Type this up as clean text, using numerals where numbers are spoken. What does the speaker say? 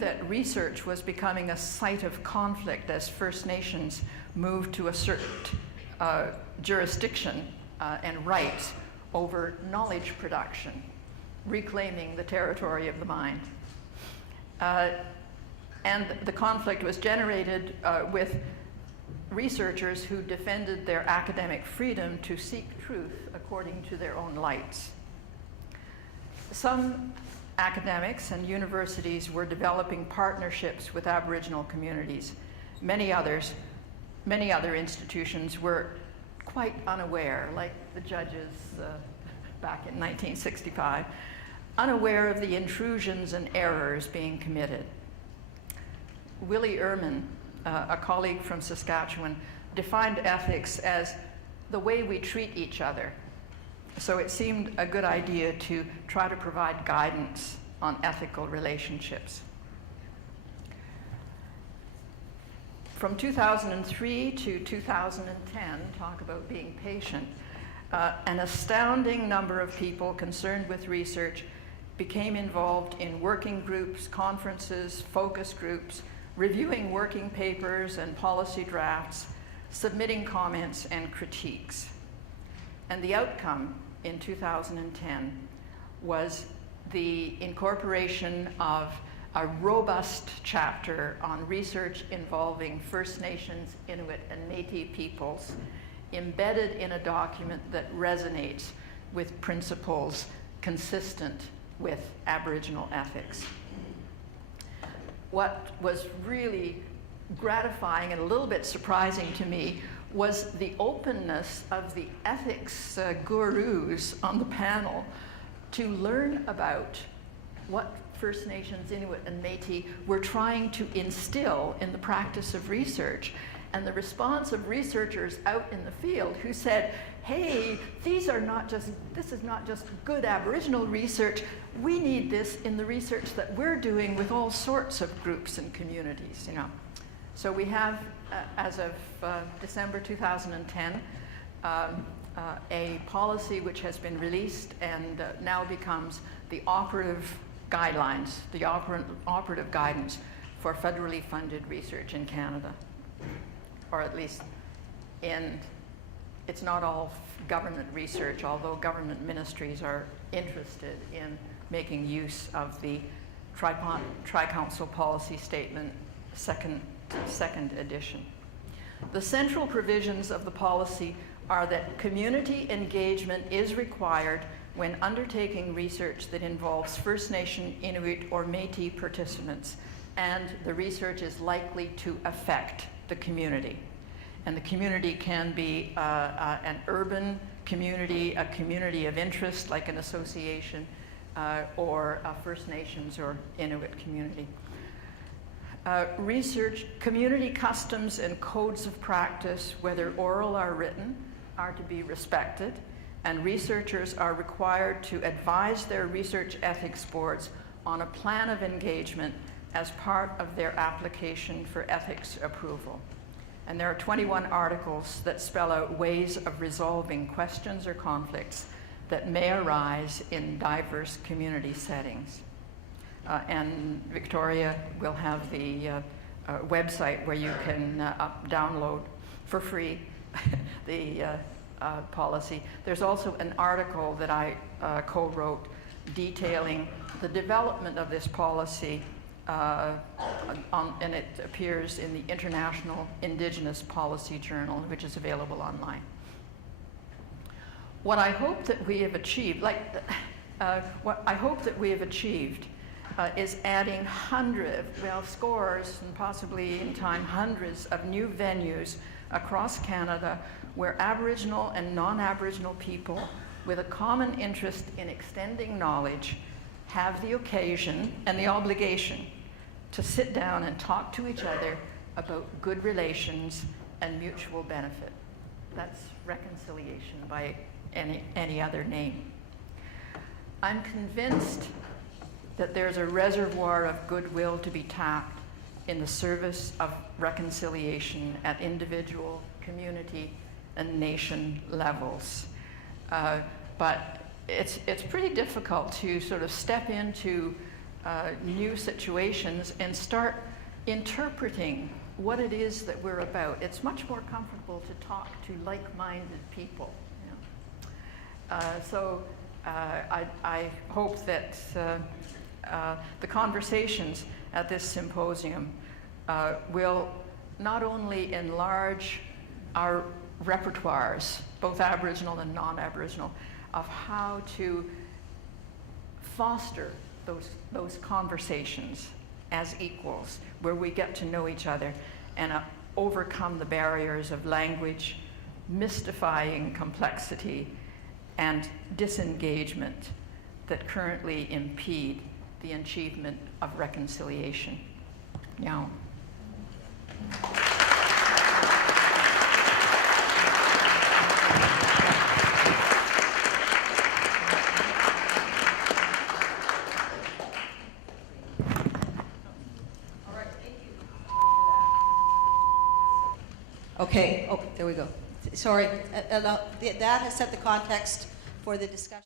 that research was becoming a site of conflict as First Nations moved to assert jurisdiction and rights over knowledge production, reclaiming the territory of the mind. And the conflict was generated with researchers who defended their academic freedom to seek truth according to their own lights. Some academics and universities were developing partnerships with Aboriginal communities. Many other institutions were quite unaware, like the judges back in 1965, unaware of the intrusions and errors being committed. Willie Ehrman, a colleague from Saskatchewan, defined ethics as the way we treat each other. So it seemed a good idea to try to provide guidance on ethical relationships. From 2003 to 2010, talk about being patient, an astounding number of people concerned with research became involved in working groups, conferences, focus groups, reviewing working papers and policy drafts, submitting comments and critiques. And the outcome in 2010 was the incorporation of a robust chapter on research involving First Nations, Inuit, and Métis peoples, embedded in a document that resonates with principles consistent with Aboriginal ethics. What was really gratifying and a little bit surprising to me was the openness of the ethics gurus on the panel to learn about what First Nations, Inuit, and Métis were trying to instill in the practice of research. And the response of researchers out in the field who said, hey, this is not just good Aboriginal research, we need this in the research that we're doing with all sorts of groups and communities, you know. So we have, as of December 2010, a policy which has been released and now becomes the operative guidelines, the operative guidance for federally funded research in Canada. Or at least it's not all government research, although government ministries are interested in making use of the Tri-Council Policy Statement, second edition. The central provisions of the policy are that community engagement is required when undertaking research that involves First Nation, Inuit, or Métis participants, and the research is likely to affect the community. And the community can be an urban community, a community of interest like an association, or a First Nations or Inuit community. Research, community customs and codes of practice, whether oral or written, are to be respected, and researchers are required to advise their research ethics boards on a plan of engagement as part of their application for ethics approval. And there are 21 articles that spell out ways of resolving questions or conflicts that may arise in diverse community settings. And Victoria will have the website where you can download for free the policy. There's also an article that I co-wrote detailing the development of this policy, and it appears in the International Indigenous Policy Journal, which is available online. What I hope that we have achieved, is adding scores and possibly in time hundreds of new venues across Canada where Aboriginal and non-Aboriginal people with a common interest in extending knowledge have the occasion and the obligation to sit down and talk to each other about good relations and mutual benefit. That's reconciliation by any other name. I'm convinced that there's a reservoir of goodwill to be tapped in the service of reconciliation at individual, community, and nation levels. But it's pretty difficult to sort of step into new situations and start interpreting what it is that we're about. It's much more comfortable to talk to like-minded people. So I hope that the conversations at this symposium will not only enlarge our repertoires, both Aboriginal and non-Aboriginal, of how to foster those conversations as equals, where we get to know each other and overcome the barriers of language, mystifying complexity, and disengagement that currently impede the achievement of reconciliation. Now. Okay, oh, there we go. Sorry, that has set the context for the discussion.